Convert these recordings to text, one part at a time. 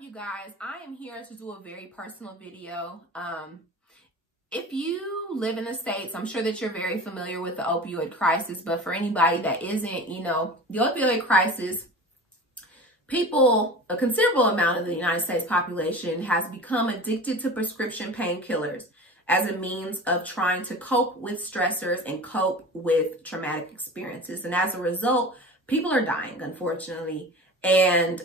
You guys? I am here to do a very personal video. If you live in the States, I'm sure that you're very familiar with the opioid crisis, but for anybody that isn't, the opioid crisis, a considerable amount of the United States population has become addicted to prescription painkillers as a means of trying to cope with stressors and cope with traumatic experiences. And as a result, people are dying, unfortunately. And,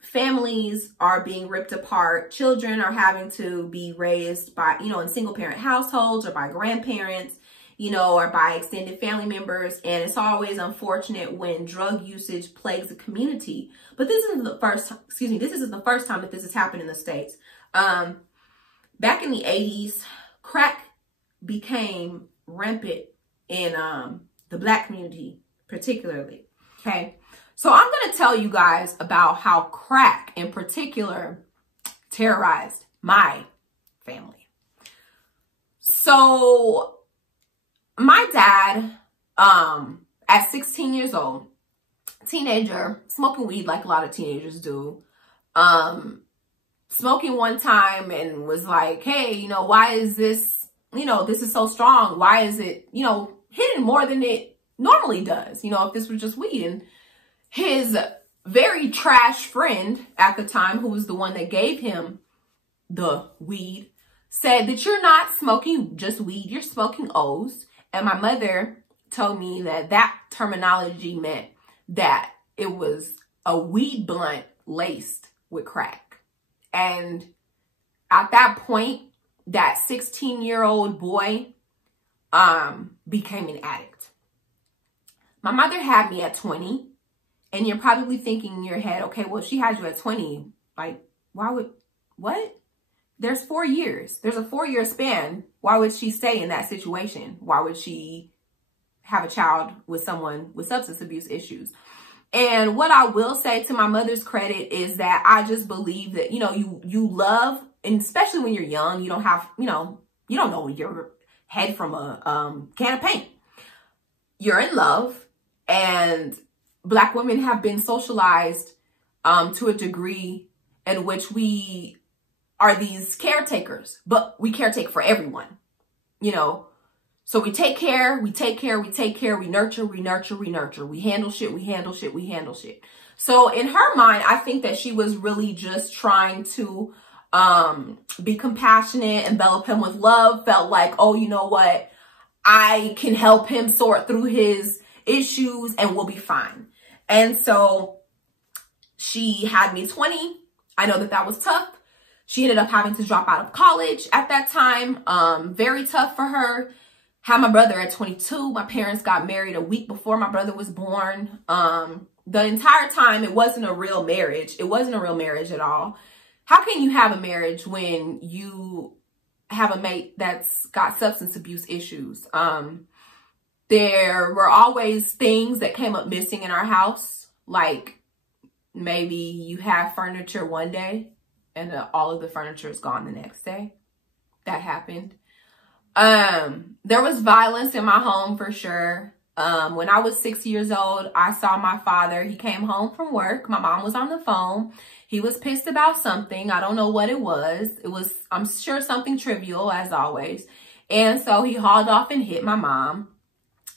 families are being ripped apart. Children are having to be raised by, in single parent households or by grandparents, or by extended family members. And it's always unfortunate when drug usage plagues a community. But this isn't the first time that this has happened in the States. Back in the 80s, crack became rampant in the Black community, particularly. Okay. So I'm going to tell you guys about how crack in particular terrorized my family. So my dad, at 16 years old, teenager, smoking weed like a lot of teenagers do, smoking one time and was like, hey, why is this, this is so strong. Why is it, hitting more than it normally does, if this was just weed? And his very trash friend at the time, who was the one that gave him the weed, said that you're not smoking just weed, you're smoking O's. And my mother told me that that terminology meant that it was a weed blunt laced with crack. And at that point, that 16-year-old boy became an addict. My mother had me at 20. And you're probably thinking in your head, okay, well, she had you at 20. Like, what? There's 4 years. There's a 4-year span. Why would she stay in that situation? Why would she have a child with someone with substance abuse issues? And what I will say to my mother's credit is that I just believe that, you love, and especially when you're young, you don't have, you don't know your head from a can of paint. You're in love, and Black women have been socialized to a degree in which we are these caretakers, but we caretake for everyone, So we take care, we nurture, we handle shit. So in her mind, I think that she was really just trying to be compassionate, envelop him with love, felt like, oh, you know what? I can help him sort through his issues and we'll be fine. And so she had me 20. I know that was tough. She ended up having to drop out of college at that time. Very tough for her. Had my brother at 22. My parents got married a week before my brother was born. The entire time, it wasn't a real marriage. It wasn't a real marriage at all. How can you have a marriage when you have a mate that's got substance abuse issues? There were always things that came up missing in our house. Like maybe you have furniture one day and all of the furniture is gone the next day. That happened. There was violence in my home for sure. When I was 6 years old, I saw my father. He came home from work. My mom was on the phone. He was pissed about something. I don't know what it was. I'm sure something trivial as always. And so he hauled off and hit my mom.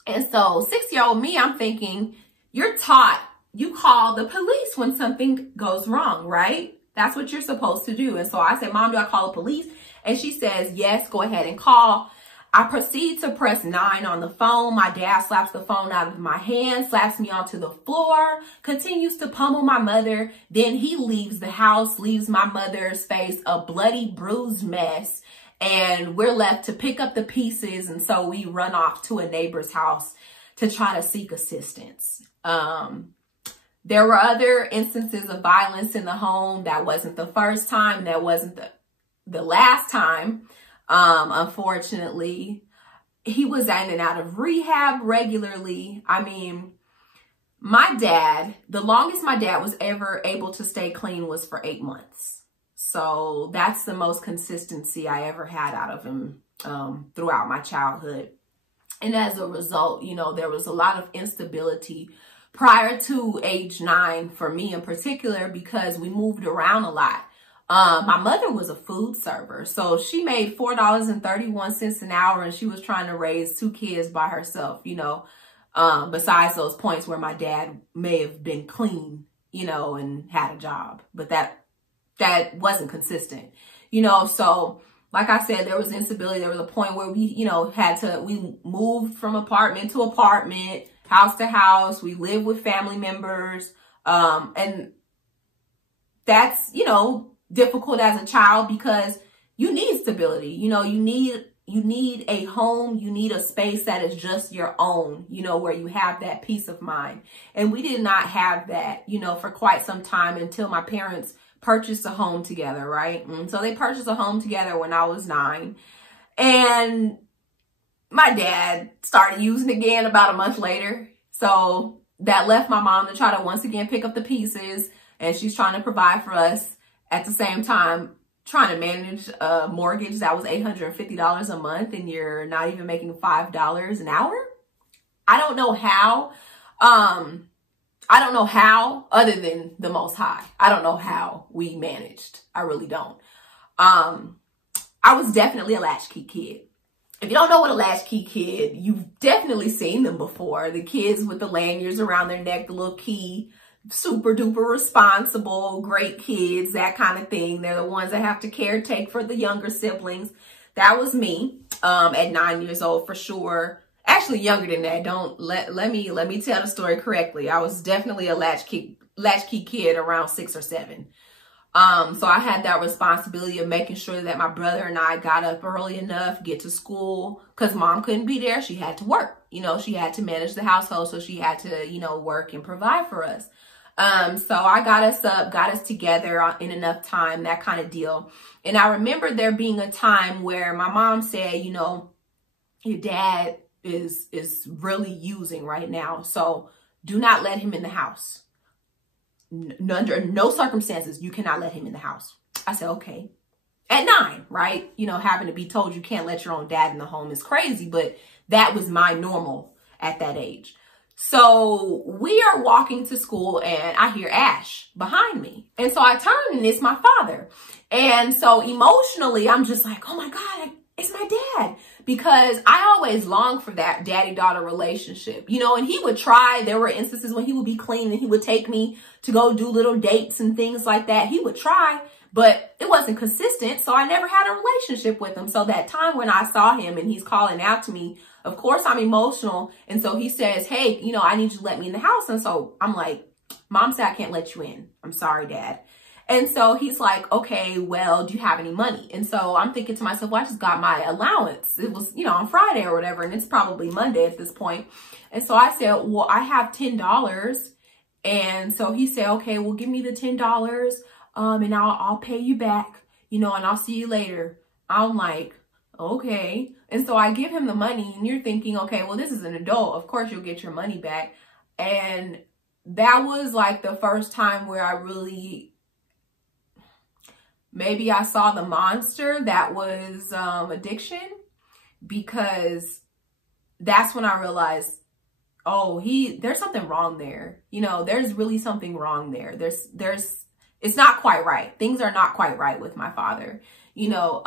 And so 6-year-old me, I'm thinking, you're taught, you call the police when something goes wrong, right? That's what you're supposed to do. And so I said, Mom, do I call the police? And she says, yes, go ahead and call. I proceed to press 9 on the phone. My dad slaps the phone out of my hand, slaps me onto the floor, continues to pummel my mother. Then he leaves the house, leaves my mother's face a bloody, bruised mess. And we're left to pick up the pieces. And so we run off to a neighbor's house to try to seek assistance. There were other instances of violence in the home. That wasn't the first time. That wasn't the last time. Unfortunately, he was in and out of rehab regularly. I mean, my dad, the longest my dad was ever able to stay clean was for 8 months. So that's the most consistency I ever had out of him throughout my childhood. And as a result, there was a lot of instability prior to age 9 for me in particular, because we moved around a lot. My mother was a food server, so she made $4.31 an hour, and she was trying to raise 2 kids by herself, you know, besides those points where my dad may have been clean, you know, and had a job, but that wasn't consistent, you know. So like I said, there was instability. There was a point where we, you know, we moved from apartment to apartment, house to house. We lived with family members. And that's, you know, difficult as a child because you need stability. You know, you need a home. You need a space that is just your own, you know, where you have that peace of mind. And we did not have that, you know, for quite some time until my parents purchased a home together, right? And so they purchased a home together when I was 9. And my dad started using again about a month later. So that left my mom to try to once again pick up the pieces. And she's trying to provide for us at the same time, trying to manage a mortgage that was $850 a month, and you're not even making $5 an hour. I don't know how. I don't know how, other than the Most High. I don't know how we managed. I really don't. I was definitely a latchkey kid. If you don't know what a latchkey kid, you've definitely seen them before. The kids with the lanyards around their neck, the little key, super duper responsible, great kids, that kind of thing. They're the ones that have to caretake for the younger siblings. That was me at 9 years old for sure. Actually younger than that. Let me tell the story correctly. I was definitely a latchkey kid around 6 or 7. So I had that responsibility of making sure that my brother and I got up early enough, get to school, because mom couldn't be there. She had to work. You know, she had to manage the household, so she had to, you know, work and provide for us. So I got us up, got us together in enough time, that kind of deal. And I remember there being a time where my mom said, you know, your dad is really using right now, so do not let him in the house. Under no circumstances, you cannot let him in the house. I said, okay. At 9, right? You know, having to be told you can't let your own dad in the home is crazy, but that was my normal at that age. So we are walking to school and I hear Ash behind me. And so I turn and it's my father. And so emotionally, I'm just like, oh my God, it's my dad. Because I always longed for that daddy-daughter relationship, you know, and he would try. There were instances when he would be clean and he would take me to go do little dates and things like that. He would try, but it wasn't consistent. So I never had a relationship with him. So that time when I saw him and he's calling out to me, of course I'm emotional. And so he says, hey, you know, I need you to let me in the house. And so I'm like, Mom said I can't let you in. I'm sorry, Dad. And so he's like, okay, well, do you have any money? And so I'm thinking to myself, well, I just got my allowance. It was, you know, on Friday or whatever, and it's probably Monday at this point. And so I said, well, I have $10. And so he said, okay, well, give me the $10 and I'll pay you back, you know, and I'll see you later. I'm like, okay. And so I give him the money and you're thinking, okay, well, this is an adult. Of course you'll get your money back. And that was like the first time where I really, maybe I saw the monster that was addiction, because that's when I realized, oh, there's something wrong there. You know, there's really something wrong there. It's not quite right. Things are not quite right with my father, you know.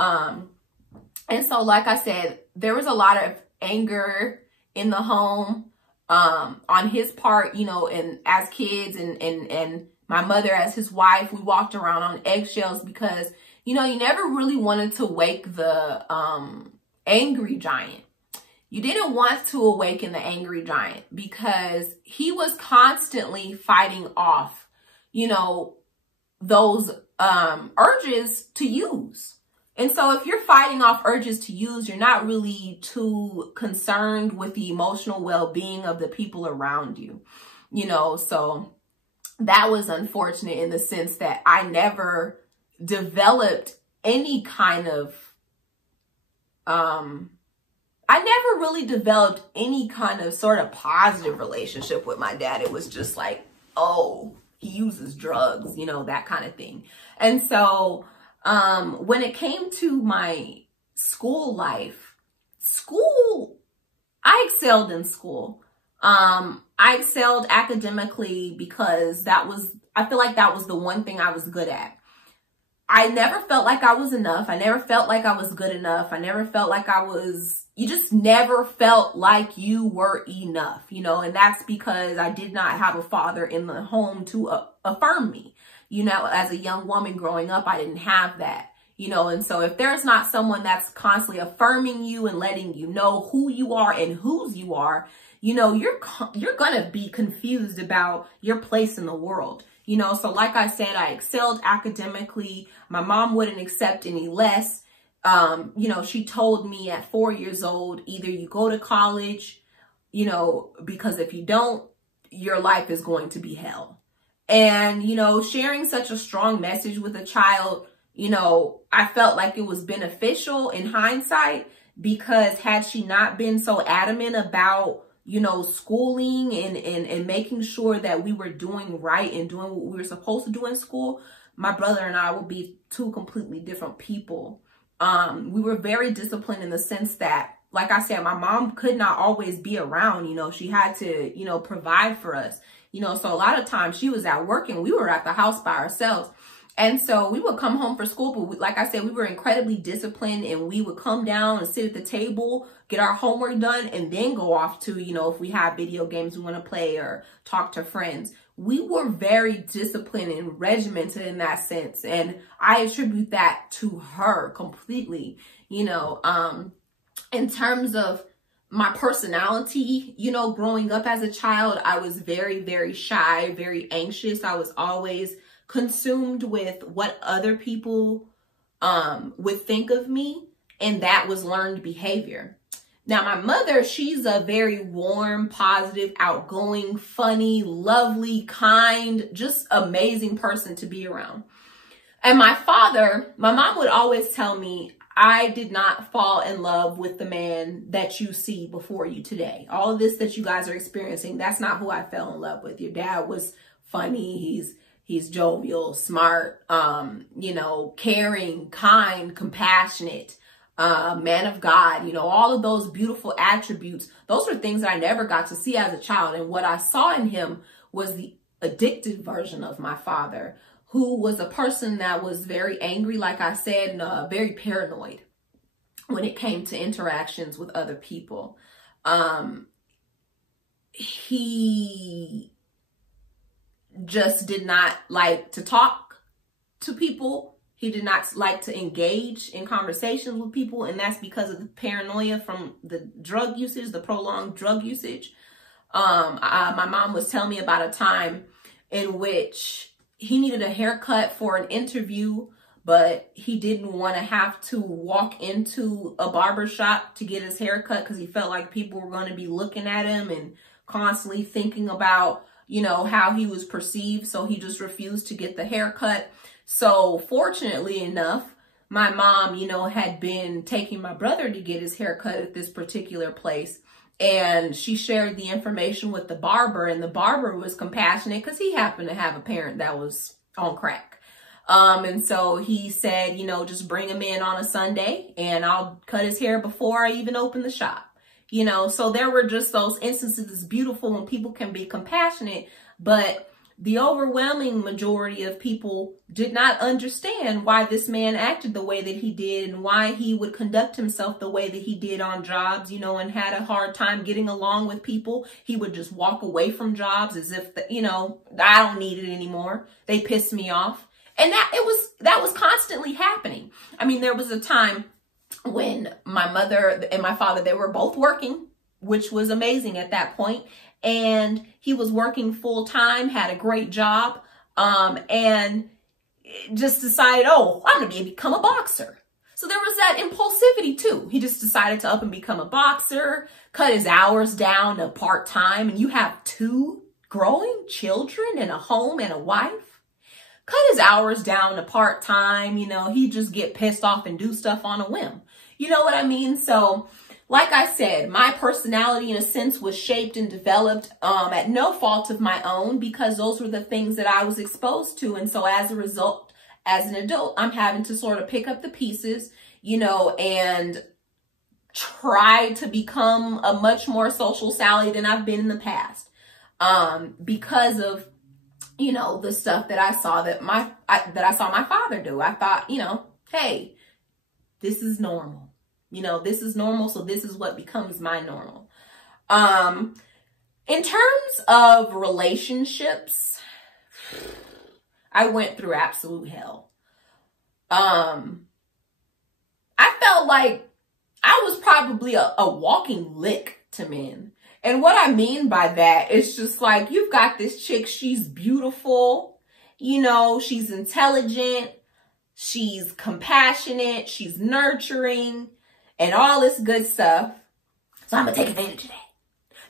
And so, like I said, there was a lot of anger in the home on his part, you know, and as kids and my mother as his wife, we walked around on eggshells because, you know, you never really wanted to wake the angry giant. You didn't want to awaken the angry giant because he was constantly fighting off, you know, those urges to use. And so if you're fighting off urges to use, you're not really too concerned with the emotional well-being of the people around you, you know. So that was unfortunate in the sense that I never developed any kind of, I never really developed any kind of sort of positive relationship with my dad. It was just like, oh, he uses drugs, you know, that kind of thing. And so when it came to my school life, I excelled in school. I excelled academically because I feel like that was the one thing I was good at. I never felt like I was enough. I never felt like I was good enough. I never felt like you just never felt like you were enough, you know, and that's because I did not have a father in the home to affirm me. You know, as a young woman growing up, I didn't have that, you know, and so if there's not someone that's constantly affirming you and letting you know who you are and whose you are, you know, you're going to be confused about your place in the world. You know, so like I said, I excelled academically. My mom wouldn't accept any less. You know, she told me at 4 years old, either you go to college, you know, because if you don't, your life is going to be hell. And, you know, sharing such a strong message with a child, you know, I felt like it was beneficial in hindsight, because had she not been so adamant about, you know, schooling and making sure that we were doing right and doing what we were supposed to do in school, my brother and I would be two completely different people. We were very disciplined in the sense that, like I said, my mom could not always be around, you know, she had to, you know, provide for us, you know, so a lot of times she was at work and we were at the house by ourselves. And so we would come home from school, but like I said, we were incredibly disciplined, and we would come down and sit at the table, get our homework done, and then go off to, you know, if we have video games we want to play or talk to friends. We were very disciplined and regimented in that sense. And I attribute that to her completely, you know, in terms of my personality, you know, growing up as a child, I was very, very shy, very anxious. I was always consumed with what other people would think of me, and that was learned behavior. Now, my mother, she's a very warm, positive, outgoing, funny, lovely, kind, just amazing person to be around. And my father, my mom would always tell me, I did not fall in love with the man that you see before you today. All of this that you guys are experiencing, that's not who I fell in love with. Your dad was funny. He's jovial, smart, you know, caring, kind, compassionate, man of God, you know, all of those beautiful attributes. Those are things that I never got to see as a child. And what I saw in him was the addicted version of my father, who was a person that was very angry, like I said, and very paranoid when it came to interactions with other people. He just did not like to talk to people. He did not like to engage in conversations with people. And that's because of the paranoia from the drug usage, the prolonged drug usage. My mom was telling me about a time in which he needed a haircut for an interview, but he didn't want to have to walk into a barber shop to get his haircut because he felt like people were going to be looking at him and constantly thinking about, you know, how he was perceived. So he just refused to get the haircut. So fortunately enough, my mom, you know, had been taking my brother to get his haircut at this particular place. And she shared the information with the barber, and the barber was compassionate because he happened to have a parent that was on crack. And so he said, you know, just bring him in on a Sunday and I'll cut his hair before I even open the shop. You know, so there were just those instances. It's beautiful when people can be compassionate, but the overwhelming majority of people did not understand why this man acted the way that he did and why he would conduct himself the way that he did on jobs, you know, and had a hard time getting along with people. He would just walk away from jobs as if, you know, I don't need it anymore. They pissed me off. And that was constantly happening. I mean, there was a time when my mother and my father, they were both working, which was amazing at that point. And he was working full time, had a great job, and just decided, oh, I'm going to become a boxer. So there was that impulsivity too. He just decided to up and become a boxer, cut his hours down to part-time. And you have 2 growing children and a home and a wife. Cut his hours down to part-time. You know, he'd just get pissed off and do stuff on a whim. You know what I mean? So like I said, my personality in a sense was shaped and developed at no fault of my own, because those were the things that I was exposed to. And so as a result, as an adult, I'm having to sort of pick up the pieces, you know, and tried to become a much more social Sally than I've been in the past. Because of, you know, the stuff that I saw that I saw my father do. I thought, you know, hey, this is normal. You know, this is normal, so this is what becomes my normal. In terms of relationships, I went through absolute hell. I felt like I was probably a walking lick to men. And what I mean by that is just like, you've got this chick, she's beautiful, you know, she's intelligent, she's compassionate, she's nurturing, and all this good stuff. So I'm gonna take advantage of that.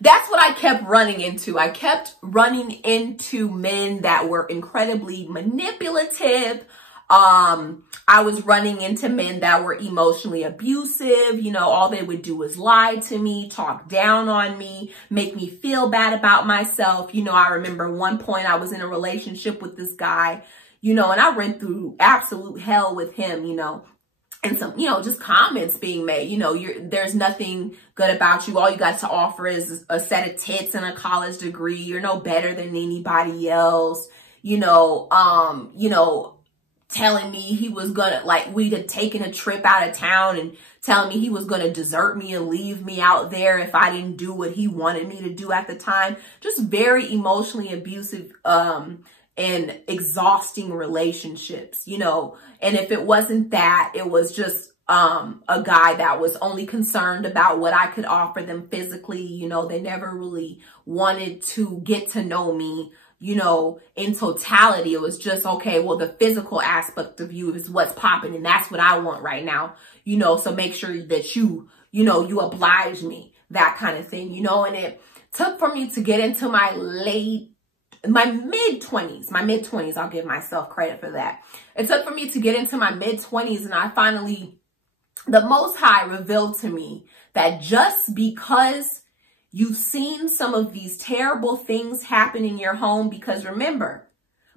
That's what I kept running into. I kept running into men that were incredibly manipulative. I was running into men that were emotionally abusive. You know, all they would do was lie to me, talk down on me, make me feel bad about myself. You know, I remember one point I was in a relationship with this guy, you know, and I went through absolute hell with him, you know, and some, you know, just comments being made, you know, there's nothing good about you. All you got to offer is a set of tits and a college degree. You're no better than anybody else, you know, telling me he was gonna, like, we'd have taken a trip out of town and telling me he was gonna desert me and leave me out there if I didn't do what he wanted me to do at the time. Just very emotionally abusive, and exhausting relationships, you know. And if it wasn't that, it was just a guy that was only concerned about what I could offer them physically. You know, they never really wanted to get to know me, you know, in totality. It was just, okay, well, the physical aspect of you is what's popping, and that's what I want right now, you know, so make sure that you oblige me, that kind of thing, you know. And it took for me to get into my mid-20s, I'll give myself credit for that. It took for me to get into my mid-20s, and I finally, the Most High revealed to me that just because you've seen some of these terrible things happen in your home, because remember,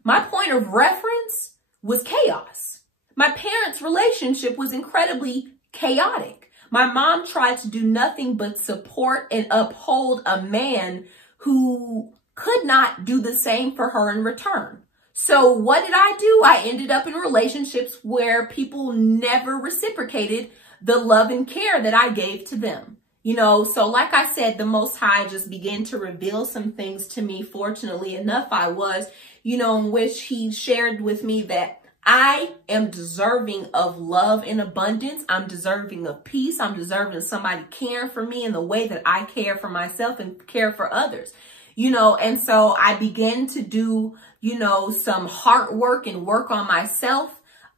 my point of reference was chaos. My parents' relationship was incredibly chaotic. My mom tried to do nothing but support and uphold a man who could not do the same for her in return. So what did I do? I ended up in relationships where people never reciprocated the love and care that I gave to them. You know, so like I said, the Most High just began to reveal some things to me. Fortunately enough, I was, you know, in which he shared with me that I am deserving of love in abundance. I'm deserving of peace. I'm deserving of somebody caring for me in the way that I care for myself and care for others. You know, and so I began to do, you know, some hard work and work on myself.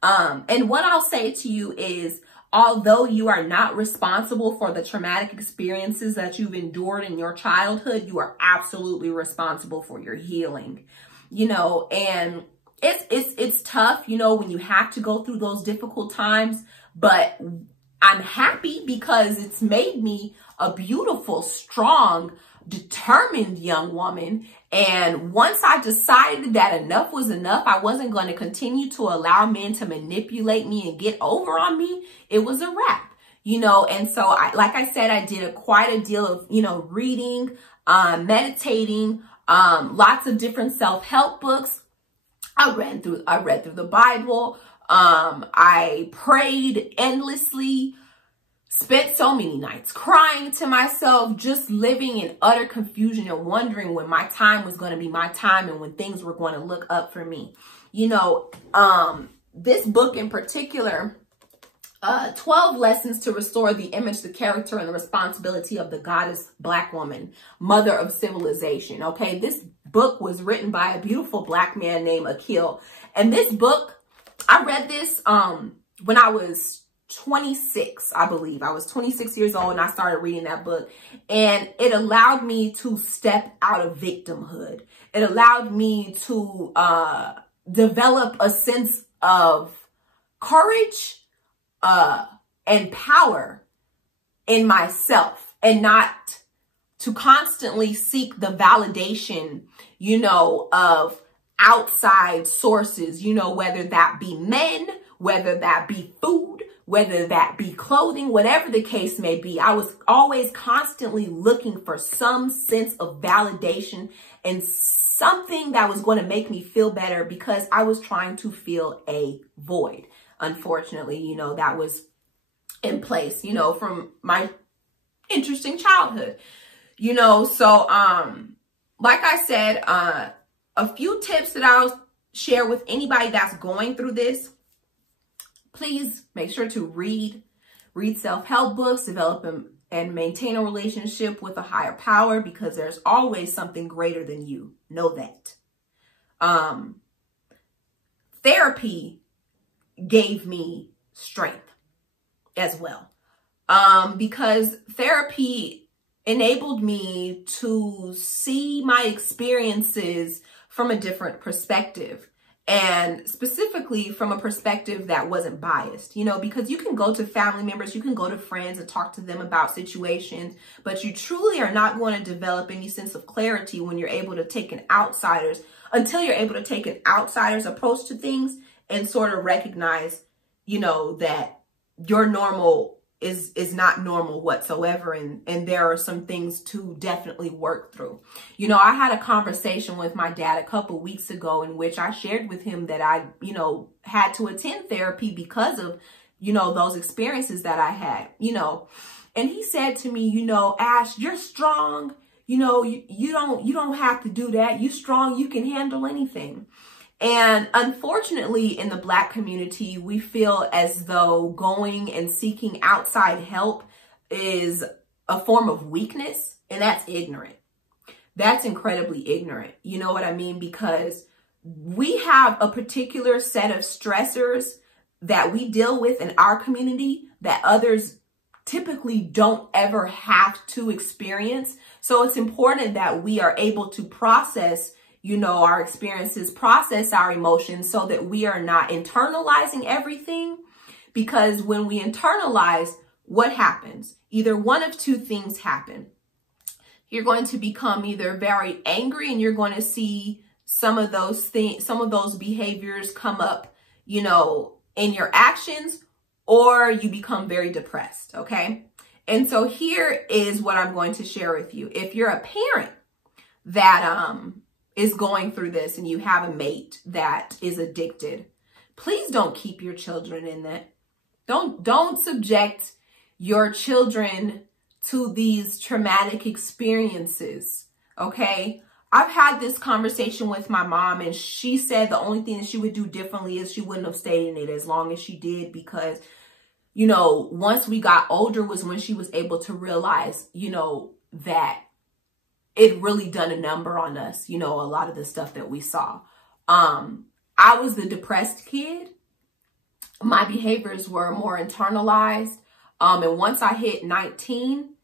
And what I'll say to you is, although you are not responsible for the traumatic experiences that you've endured in your childhood, you are absolutely responsible for your healing, you know. And it's tough, you know, when you have to go through those difficult times, but I'm happy because it's made me a beautiful, strong, determined young woman. And once I decided that enough was enough, I wasn't going to continue to allow men to manipulate me and get over on me, it was a wrap, you know. And so like I said, I did quite a deal of, you know, reading, meditating, lots of different self-help books. I read through the Bible. I prayed endlessly. Spent so many nights crying to myself, just living in utter confusion and wondering when my time was going to be my time and when things were going to look up for me. You know, this book in particular, 12 Lessons to Restore the Image, the Character, and the Responsibility of the Goddess Black Woman, Mother of Civilization. Okay, this book was written by a beautiful Black man named Akil. And this book, I read this when I was 26, I believe. I was 26 years old and I started reading that book, and it allowed me to step out of victimhood. It allowed me to develop a sense of courage and power in myself, and not to constantly seek the validation, you know, of outside sources, you know, whether that be men, whether that be food, whether that be clothing, whatever the case may be. I was always constantly looking for some sense of validation and something that was going to make me feel better, because I was trying to fill a void. Unfortunately, you know, that was in place, you know, from my interesting childhood, you know. So, like I said, a few tips that I'll share with anybody that's going through this. Please make sure to read self-help books, develop and maintain a relationship with a higher power, because there's always something greater than you. Know that. Therapy gave me strength as well, because therapy enabled me to see my experiences from a different perspective, and specifically from a perspective that wasn't biased, you know, because you can go to family members, you can go to friends and talk to them about situations, but you truly are not going to develop any sense of clarity when you're able to take until you're able to take an outsider's approach to things and sort of recognize, you know, that your normal is not normal whatsoever. And there are some things to definitely work through. You know, I had a conversation with my dad a couple weeks ago in which I shared with him that I, you know, had to attend therapy because of, you know, those experiences that I had, you know. And he said to me, you know, Ash, you're strong. You know, you don't have to do that. You're strong. You can handle anything. And unfortunately, in the Black community, we feel as though going and seeking outside help is a form of weakness, and that's ignorant. That's incredibly ignorant. You know what I mean? Because we have a particular set of stressors that we deal with in our community that others typically don't ever have to experience. So it's important that we are able to process, you know, our experiences, process our emotions, so that we are not internalizing everything. Because when we internalize, what happens? Either one of two things happen. You're going to become either very angry and you're going to see some of those things, some of those behaviors come up, you know, in your actions, or you become very depressed. Okay. And so here is what I'm going to share with you. If you're a parent that, is going through this and you have a mate that is addicted, please don't keep your children in that. Don't subject your children to these traumatic experiences. Okay. I've had this conversation with my mom, and she said the only thing that she would do differently is she wouldn't have stayed in it as long as she did, because, you know, once we got older was when she was able to realize, you know, that it really done a number on us, you know, a lot of the stuff that we saw. I was the depressed kid. My behaviors were more internalized. And once I hit 19,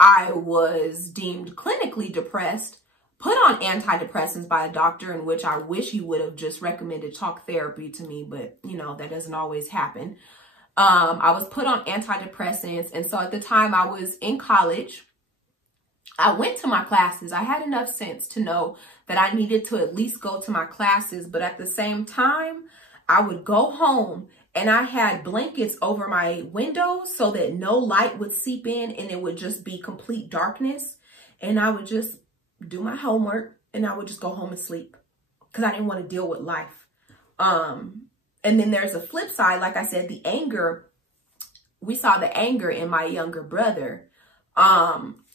I was deemed clinically depressed, put on antidepressants by a doctor, in which I wish he would have just recommended talk therapy to me, but, you know, that doesn't always happen. I was put on antidepressants. And so at the time I was in college, I went to my classes. I had enough sense to know that I needed to at least go to my classes. But at the same time, I would go home and I had blankets over my windows so that no light would seep in, and it would just be complete darkness. And I would just do my homework and I would just go home and sleep because I didn't want to deal with life. And then there's a flip side. Like I said, the anger, we saw the anger in my younger brother.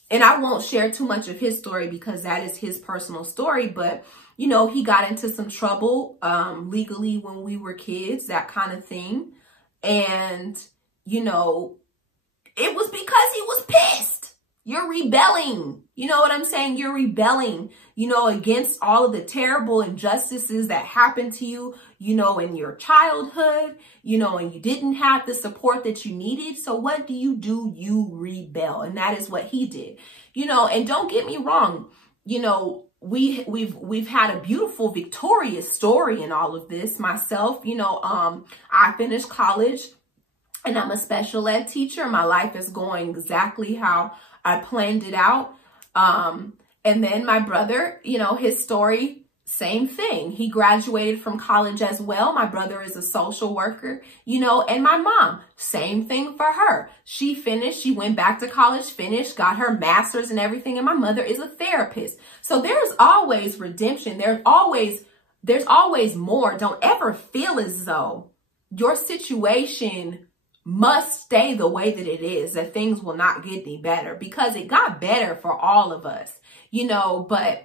And I won't share too much of his story because that is his personal story. But, you know, he got into some trouble legally when we were kids, that kind of thing. And, you know, it was because he was pissed. You're rebelling. You know what I'm saying? You're rebelling, you know, against all of the terrible injustices that happened to you, you know, in your childhood, you know, and you didn't have the support that you needed. So what do? You rebel. And that is what he did, you know. And don't get me wrong, you know, we've had a beautiful, victorious story in all of this. Myself, you know, I finished college and I'm a special ed teacher. My life is going exactly how I planned it out. And then my brother, you know, his story same thing. He graduated from college as well. My brother is a social worker, you know, and my mom, same thing for her. She finished, she went back to college, finished, got her master's and everything. And my mother is a therapist. So there's always redemption. There's always more. Don't ever feel as though your situation must stay the way that it is, that things will not get any better, because it got better for all of us, you know. But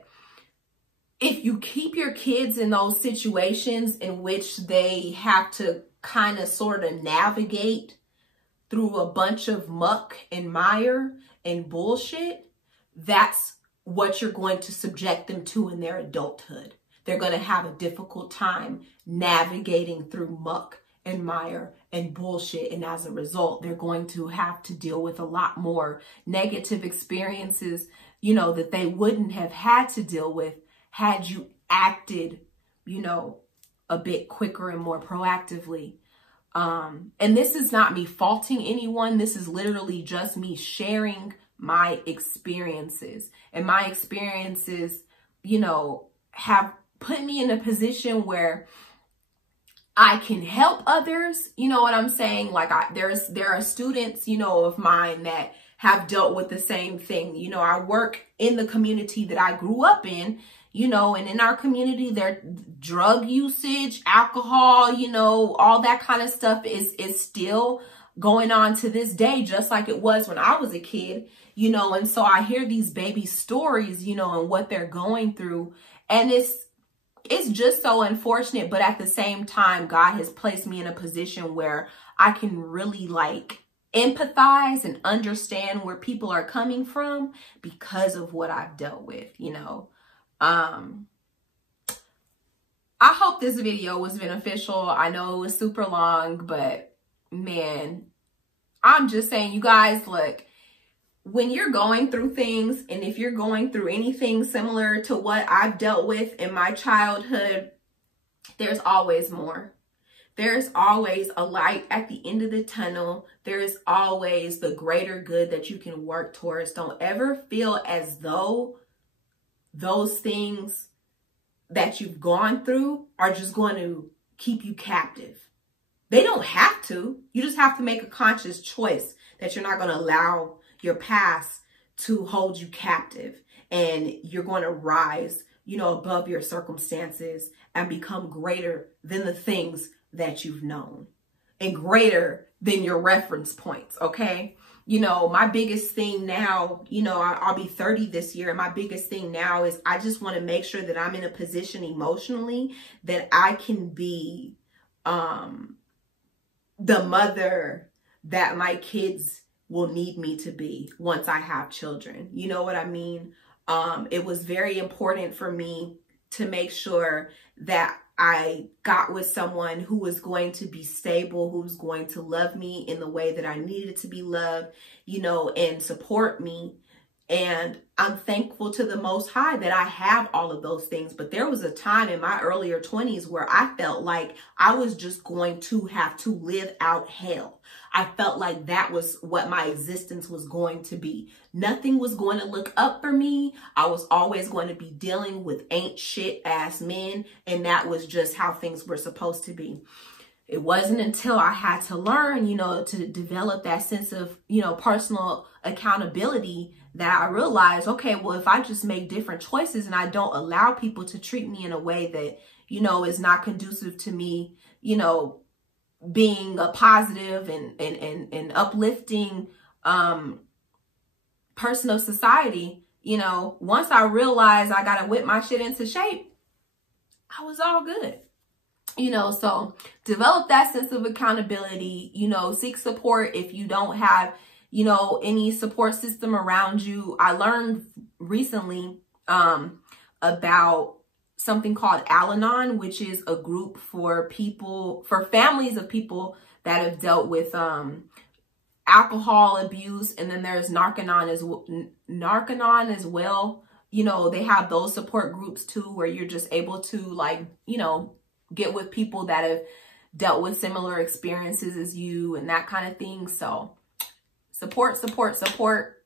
if you keep your kids in those situations in which they have to kind of sort of navigate through a bunch of muck and mire and bullshit, that's what you're going to subject them to in their adulthood. They're going to have a difficult time navigating through muck and mire and bullshit. And as a result, they're going to have to deal with a lot more negative experiences, you know, that they wouldn't have had to deal with had you acted, you know, a bit quicker and more proactively. And this is not me faulting anyone. This is literally just me sharing my experiences. And my experiences, you know, have put me in a position where I can help others. You know what I'm saying? Like there are students, you know, of mine that have dealt with the same thing. You know, I work in the community that I grew up in, you know, and in our community, there drug usage, alcohol, you know, all that kind of stuff is still going on to this day, just like it was when I was a kid, you know. And so I hear these baby stories, you know, and what they're going through. And it's just so unfortunate. But at the same time, God has placed me in a position where I can really like empathize and understand where people are coming from because of what I've dealt with, you know. I hope this video was beneficial. I know it was super long, but man, I'm just saying, you guys, look, when you're going through things, and if you're going through anything similar to what I've dealt with in my childhood, there's always more. There's always a light at the end of the tunnel. There's always the greater good that you can work towards. Don't ever feel as though those things that you've gone through are just going to keep you captive. They don't have to. You just have to make a conscious choice that you're not going to allow your past to hold you captive, and you're going to rise, you know, above your circumstances and become greater than the things that you've known and greater than your reference points. Okay. You know, my biggest thing now, you know, I'll be 30 this year. And my biggest thing now is I just want to make sure that I'm in a position emotionally that I can be the mother that my kids will need me to be once I have children. You know what I mean? It was very important for me to make sure that I got with someone who was going to be stable, who was going to love me in the way that I needed to be loved, you know, and support me. And I'm thankful to the Most High that I have all of those things. But there was a time in my earlier 20s where I felt like I was just going to have to live out hell. I felt like that was what my existence was going to be. Nothing was going to look up for me. I was always going to be dealing with ain't shit ass men. And that was just how things were supposed to be. It wasn't until I had to learn, you know, to develop that sense of, you know, personal accountability that I realized, okay, well, if I just make different choices and I don't allow people to treat me in a way that, you know, is not conducive to me, you know, being a positive and uplifting person of society, you know, once I realized I got to whip my shit into shape, I was all good. You know, so develop that sense of accountability, you know, seek support if you don't have, you know, any support system around you. I learned recently about something called Al-Anon, which is a group for people, for families of people that have dealt with alcohol abuse. And then there's Narcanon as well. You know, they have those support groups too, where you're just able to, like, you know, get with people that have dealt with similar experiences as you and that kind of thing. So support,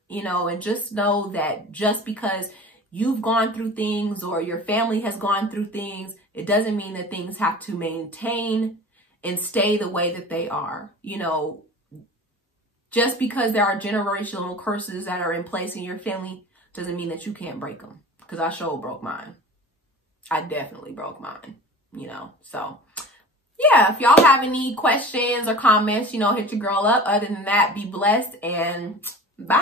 you know, and just know that just because you've gone through things or your family has gone through things, it doesn't mean that things have to maintain and stay the way that they are. You know, just because there are generational curses that are in place in your family doesn't mean that you can't break them. Because I sure broke mine. I definitely broke mine, you know. So, yeah, if y'all have any questions or comments, you know, hit your girl up. Other than that, be blessed and bye.